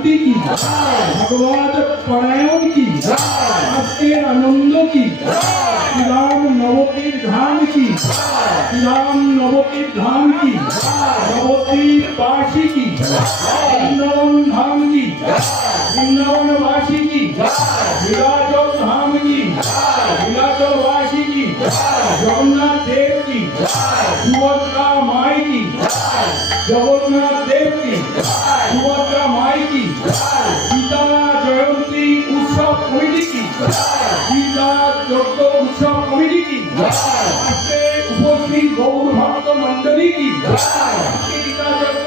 भक्ति की भगवान परायण की आपके आनंदों की श्री राम नवोतीर धाम की श्री राम नवोतीर धाम की नवोपी वासी की वृंदावन धाम की वृंदावन वासी की विराजल धाम की विराजल वासी की जगन्नाथ देव की सुभद्रा माई की जगन्नाथ গীতা জয়ন্তী উৎসব কমিটি কি? গীতা যজ্ঞ উৎসব কমিটি কি? উপস্থিত গৌর ভক্ত মন্ডলী কি গীতা যজ্ঞ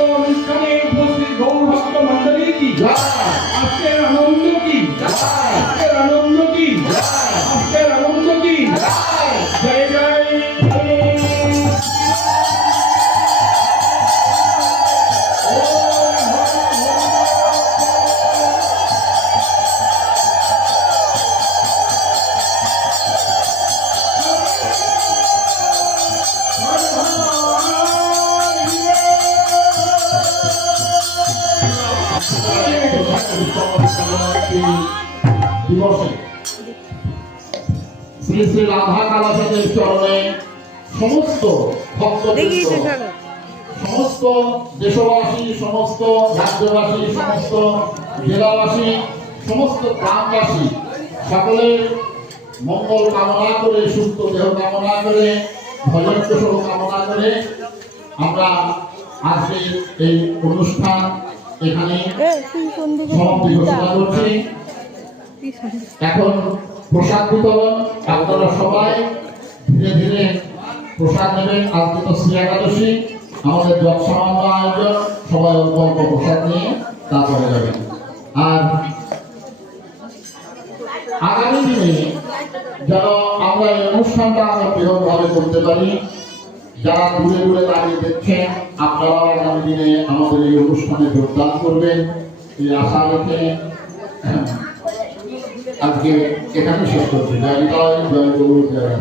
দিবসে শ্রী শ্রী রাধা কালাচাঁদের চরণে সমস্ত ভক্ত সমস্ত দেশবাসী সমস্ত রাজ্যবাসী সমস্ত জেলাবাসী সমস্ত গ্রামবাসী সকলের মঙ্গল কামনা করে সুস্থ দেহ কামনা করে ভজন কুশল কামনা করে আমরা আজকে এই অনুষ্ঠান এখানে প্রসাদ বিতরণ আপনারা সবাই ধীরে ধীরে প্রসাদ নেবেন আজকে তো শ্রী একাদশী আমাদের যত সামান্য আয়োজন সবাই অল্প অল্প প্রসাদ নিয়ে তারপরে যাবেন আর আগামী দিনে যেন আমরা এই অনুষ্ঠানটা আমরা বৃহৎভাবে করতে পারি? যারা দূরে দূরে দাঁড়িয়ে দেখছেন, আপনারাও আগামী দিনে আমাদের এই অনুষ্ঠানে যোগদান করবেন। এই আশা রেখে আজকে এখানে শেষ করছি। জয় জয় জয়